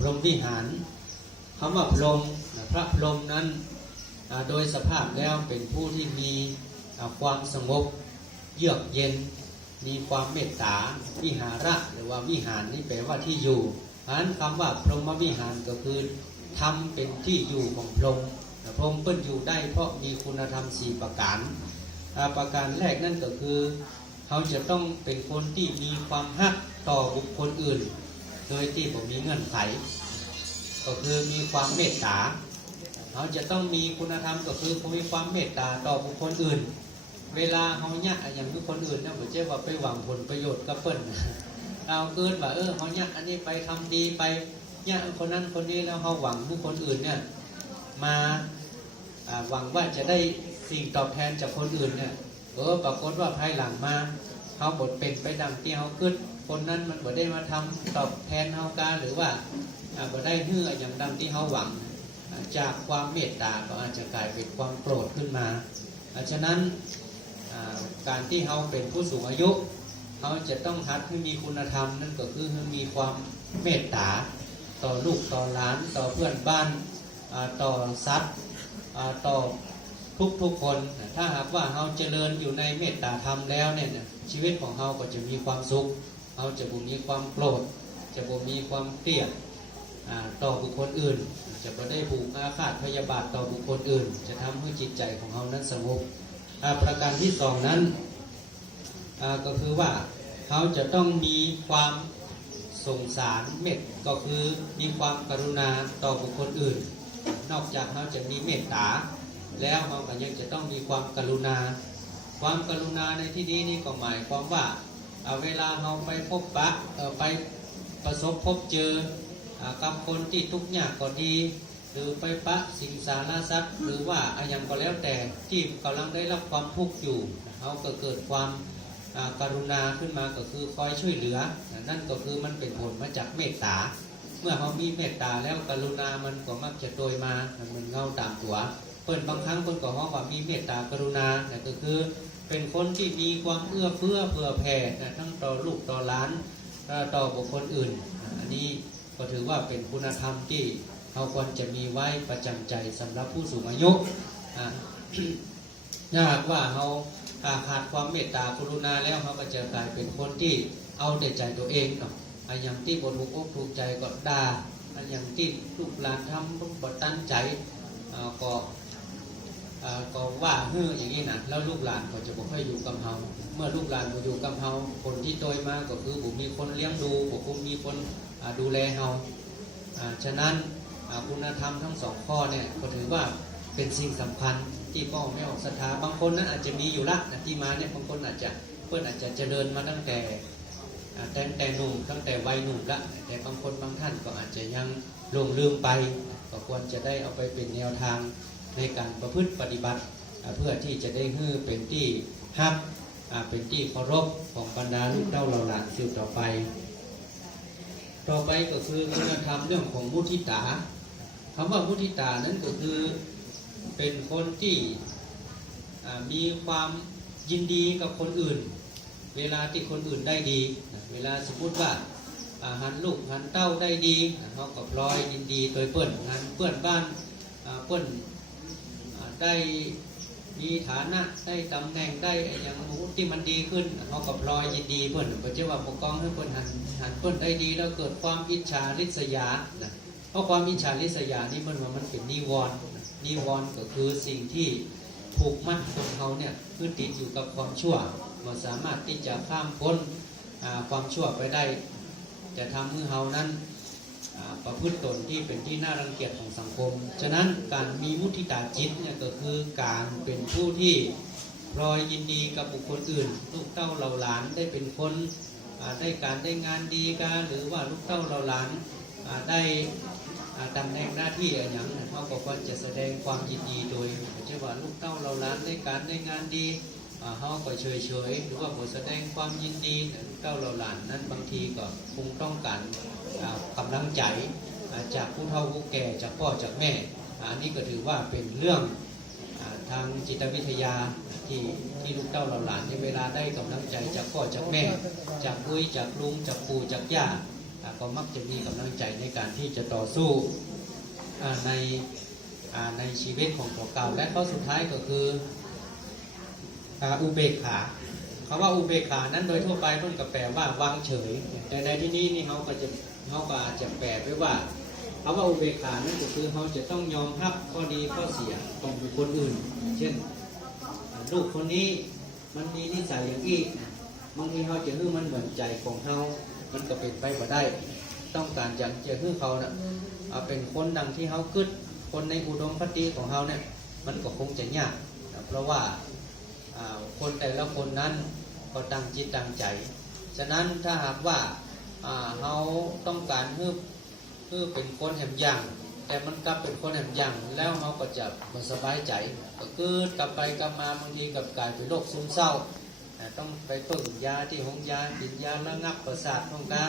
พรหมวิหารคำว่าพรหมพระพรหมนั้นโดยสภาพแล้วเป็นผู้ที่มีความสงบเยือกเย็น มีความเมตตาวิหาระหรือว่าวิหารนี่แปลว่าที่อยู่เพราะฉะนั้นคำว่าพรหมวิหารก็คือทำเป็นที่อยู่ของพรหมพรหมเปิ้นอยู่ได้เพราะมีคุณธรรมสี่ประการประการแรกนั่นก็คือ เขาจะต้องเป็นคนที่มีความฮักต่อบุคคลอื่น โดยที่ผมมีเงื่อนไข ก็คือมีความเมตตาเขาจะต้องมีคุณธรรมก็คือมีความเมตตาต่อบุคคลอื่น เวลาเขาเนี่ยอย่างบุคคลอื่นเนี่ยผมเชื่อว่าไปหวังผลประโยชน์กับเปิ้ลเราเกินว่าเออเขาเนี่ยอันนี้ไปทำดีไปเนี่ยคนนั้นคนนี้แล้วเขาหวังบุคคลอื่นเนี่ยมาหวังว่าจะได้สิ่งตอบแทนจากคนอื่นเนี่ยเออปรากฏว่าภายหลังมา เขาบทเป็นไปดังที่เขาขึ้นคนนั้นมันบ่ได้มาทำตอบแทนเขาการหรือว่าบ่ได้เฮืออย่างดังที่เขาหวัง จากความเมตตาก็อาจจะกลายเป็นความโกรธขึ้นมาฉะนั้นการที่เขาเป็นผู้สูงอายุเขาจะต้องหัดให้มีคุณธรรมนั่นก็คือให้มีความเมตตาต่อลูกต่อหลาน ต่อเพื่อนบ้านต่อสัตว์ต่อ ทุกทุกๆคน ถ้าหากว่าเขาเจริญอยู่ในเมตตาธรรมแล้วเนี่ยชีวิตของเขาก็จะมีความสุขเขาจะบ่มีความโกรธจะบ่มีความเกลียดต่อบุคคลอื่น จะไม่ได้ผูกอาฆาตพยาบาทต่อบุคคลอื่น จะทำให้จิตใจของเขานั้นสงบประการที่สองนั้นก็คือว่าเขาจะต้องมีความสงสารเมตก็คือมีความกรุณาต่อบุคคลอื่น นอกจากเขาจะมีเมตตา แล้วเขาก็ยังจะต้องมีความกรุณา ความกรุณาในที่นี้นี่ก็หมายความว่าอ่าเวลาเราไปพบปะไปประสบพบเจอกับคนที่ทุกข์ยากก็ดี หรือไปปะสิงสารทรัพย์หรือว่าอะไรย่างก็แล้วแต่ที่กำลังได้รับความทุกข์อยู่เขาก็เกิดความกรุณาขึ้นมาก็คือคอยช่วยเหลือ นั่นก็คือมันเป็นผลมาจากเมตตา เมื่อเขามีเมตตาแล้วกรุณามันก็มักจะโดยมามันเหมือนเงาตามตัว เปิ้นบางครั้งเปิ้นก็ฮ้องว่ามีเมตตากรุณานั่นก็คือเป็นคนที่มีความเอื้อเฟื้อเผื่อแผ่นะทั้งต่อลูกต่อหลานต่อบุคคลอื่น อันนี้ก็ถือว่าเป็นคุณธรรมที่เราควรจะมีไว้ประจำใจสำหรับผู้สูงอายุอะถ้าหากว่าเราขาดความเมตตากรุณาแล้วเขาก็จะกลายเป็นคนที่เอาแต่ใจตัวเองเนาะอะอย่างที่บถูกอกถูกใจก็ด่าอะอย่างที่ลูกหลานทำลูกบตั้งใจก็ ก็ว่าเฮ้ออย่างนี้นะแล้วลูกหลานก็จะบอกให้อยู่กับเราเมื่อลูกหลานมาอยู่กับเราคนที่โตยมากก็คือผมมีคนเลี้ยงดูผมมีคนดูแลเราฉะนั้นคุณธรรมทั้งสองข้อเนี่ยก็ถือว่าเป็นสิ่งสำคัญที่พ่อแม่ออกศรัทธาบางคนนั้นอาจจะมีอยู่ละนะที่มาเนี่ยบางคนอาจจะเพื่อนอาจจะเจริญมาตั้งแต่ตั้งแต่หนุ่มตั้งแต่วัยหนุ่มละแต่บางคนบางท่านก็อาจจะยังหลงลืมไป ก็ควรจะได้เอาไปเป็นแนวทาง ในการประพฤติปฏิบัติเพื่อที่จะได้ฮือเป็นที่ฮับเป็นที่เคารพของบรรดาลูกเต้าเหล่าหลานสืบต่อไป ต่อไปก็คือคุณธรรมเรื่องของมุทิตาคำว่ามุทิตานั้นก็คือเป็นคนที่มีความยินดีกับคนอื่น เวลาที่คนอื่นได้ดี เวลาสมมติว่าหันลูกหันเต้าได้ดีเขาก็พลอยยินดีโดยเพื่อนงานเพื่อนบ้านเพื่อน ได้มีฐานะได้ตำแหน่งได้อย่างที่มันดีขึ้นเขาก็พลอยยินดีเพื่อนเพราะว่าปกครองให้เพื่อนหันหันเพื่อนได้ดี แล้วเกิดความอิจฉาริษยานะเพราะความอิจฉาริษยานี่มันว่ามันเป็นนิวรณ์นิวรณ์ก็คือสิ่งที่ผูกมัดคนเขาเนี่ยคือติดอยู่กับความชั่วมันสามารถที่จะข้ามพ้นความชั่วไปได้ จะทำให้เฮานั้น ประพฤติตนที่เป็นที่น่ารังเกียจของสังคม ฉะนั้นการมีมุทิตาจิตเนี่ยก็คือการเป็นผู้ที่พลอยยินดีกับบุคคลอื่น ลูกเต้าเหล่าหลานได้เป็นคนได้การได้งานดีกันหรือว่าลูกเต้าเหล่าหลานได้ตำแหน่งหน้าที่อย่างนั้นเขาก็ควรจะแสดงความยินดีโดยไม่ใช่ว่าลูกเต้าเหล่าหลานได้การได้งานดี เขาก็เฉยเฉยๆหรือว่าบทแสดงความยินดีเก้าเราหลานนั้นบางทีก็คงต้องการกำลังใจจากผู้เฒ่าผู้แก่จากพ่อจากแม่อันนี้ก็ถือว่าเป็นเรื่องทางจิตวิทยาที่ที่ลูกเต้าเราหลานในเวลาได้กำลังใจจากพ่อจากแม่ จากอุ้ยจากลุงจากปู่จากย่าก็มักจะมีกำลังใจในการที่จะต่อสู้ในในชีวิตของตัวเก่าและข้อสุดท้ายก็คือ อุเบกขาคำว่าอุเบกขานั้นโดยทั่วไปมันก็แปลว่าวางเฉย แต่ในที่นี้นี่เขาก็จะเขาก็อาจจะแปลไว้ว่าคำว่าอุเบกขานั้นก็คือเขาจะต้องยอมรับข้อดีข้อเสียของบุคคลอื่น เช่นลูกคนนี้มันมีนิสัยอย่างนี้บางทีเขาจะให้มันเหมือนใจของเขามันก็เป็นไปบ่ได้ ต้องการอยากจะให้เขานะ่ะเอาเป็นคนดังที่เขาคิดคนในอุดมคติของเขาเนี่ยมันก็คงจะยาก เพราะว่า คนแต่ละคนนั้นก็ตั้งจิตตั้งใจ ฉะนั้นถ้าหากว่าเขาต้องการให้ให้เป็นคนแห่งอย่างแต่มันกลับเป็นคนแห่งอย่างแล้วเขาก็จะมันสบายใจ ก็คือกลับไปกลับมาบางทีกับกลายเป็นโรคซึมเศร้า ต้องไปปึ่งยาที่ห้องยากินยาระงับประสาทของกา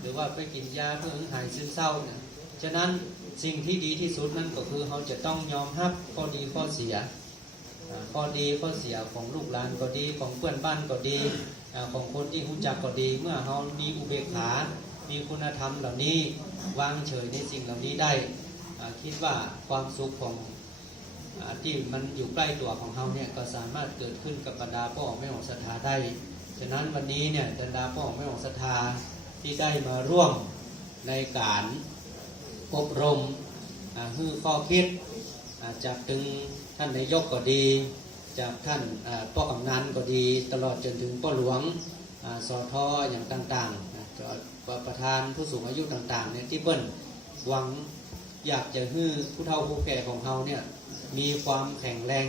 หรือว่าไปกินยาเพื่อหายซึมเศร้าเนี่ยฉะนั้นสิ่งที่ดีที่สุดนั่นก็คือเขาจะต้องยอมรับข้อดีข้อเสีย ข้อดีข้อเสียของลูกหลานก็ดีของเพื่อนบ้านก็ดีของคนที่รู้จักก็ดี เมื่อเขามีอุเบกขา มีคุณธรรมเหล่านี้วางเฉยในสิ่งเหล่านี้ได้คิดว่าความสุขของอที่มันอยู่ใกล้ตัวของเราเนี่ยก็สามารถเกิดขึ้นกับบรรดาพ่อแม่ของศรัทธาได้ ฉะนั้นวันนี้เนี่ยบรรดาพ่อแม่ของศรัทธาที่ได้มาร่วมในการอบรมฮื้อข้อคิด จากถึงท่านนายกก็ดี จากท่านอ่าพ่อกำนันก็ดี ตลอดจนถึงพ่อหลวงอสอทออย่างต่างๆนะประธานผู้สูงอายุต่างๆเนี่ยที่เบิ้ลหวังอยากจะให้ผู้เฒ่าผู้แก่ของเราเนี่ยมีความแข็งแรง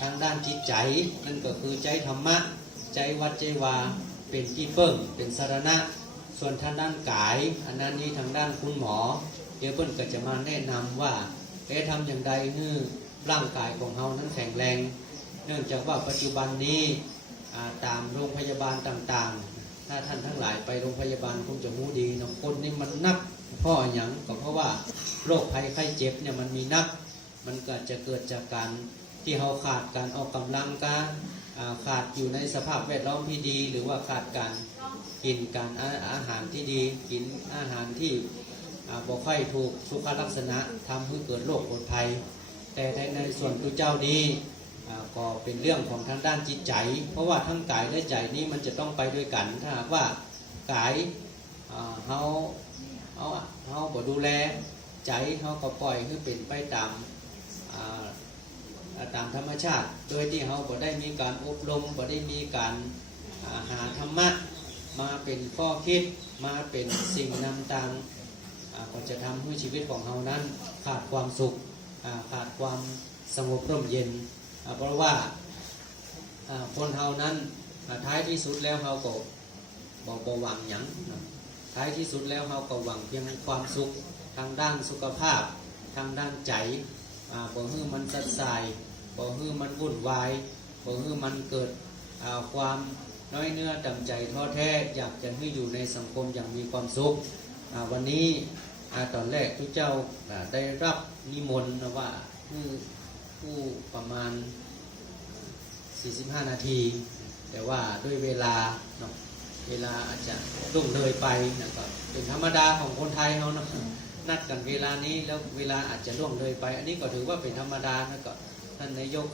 ทางด้านจิตใจ นั่นก็คือใจธรรมะ ใจวัดใจวาเป็นที่เปิ้งเป็นสารณะ ส่วนทางด้านกาย อันนั้นนี้ทางด้านคุณหมอ เดี๋ยวเปิ้นก็จะมาแนะนำว่า เอ๊ะทำอย่างไรให้ร่างกายของเรานั้นแข็งแรง เนื่องจากว่าปัจจุบันนี้ตามโรงพยาบาลต่างๆ ถ้าท่านทั้งหลายไปโรงพยาบาลคงจะรู้ดีนะคนนี่มันนักพ่ออย่างก็เพราะว่าโรคภัยไข้เจ็บเนี่ยมันมีนัก มันก็จะเกิดจากการที่เราขาดการออกกำลังการขาดอยู่ในสภาพแวดล้อมที่ดี หรือว่าขาดการกินการอาอาหารที่ดี กินอาหารที่ บ่ค่อยถูกสุขลักษณะทำให้เกิดโรคปวดภัย แต่ในในส่วนตัวเจ้านี้ก็เป็นเรื่องของทางด้านจิตใจ เพราะว่าทั้งกายและใจนี้มันจะต้องไปด้วยกัน ถ้าหากว่ากายอ่เขาเขาเขาบ่ดูแลใจเขาก็ปล่อยให้เป็นไปตามตามธรรมชาติ โดยที่เขาบ่ได้มีการอบรมบ่ได้มีการาหาธรรมะมาเป็นข้อคิดมาเป็นสิ่งนำทาง ก็จะทำให้ชีวิตของเขานั้นขาดความสุขาขาดความสงบร่มเย็น เพราะว่าคนเขานั้นท้ายที่สุดแล้วเขาก็บอกบหวังหยังท้ายที่สุดแล้วเขาก็หวังเพียงความสุขทางด้านสุขภาพ ทางด้านใจอ่าบ่ฮื้อมันสัดสายบ่ฮื้อมันวุ่นวายบ่ฮื้อมันเกิดความน้อยเนื้อดำใจท้อแท้อยากจะให้อยู่ในสังคมอย่างมีความสุขวันนี้ ตอนแรกทุกเจ้าได้รับนิมนต์นะว่าผู้ผู้ประมาณ 45 นาที แต่ว่าด้วยเวลาเนาะเวลาอาจจะล่วงเลยไปนะครับเป็นธรรมดาของคนไทยเขานะนัดกันเวลานี้แล้วเวลาอาจจะล่วงเลยไป อันนี้ก็ถือว่าเป็นธรรมดานะก็ท่านนายก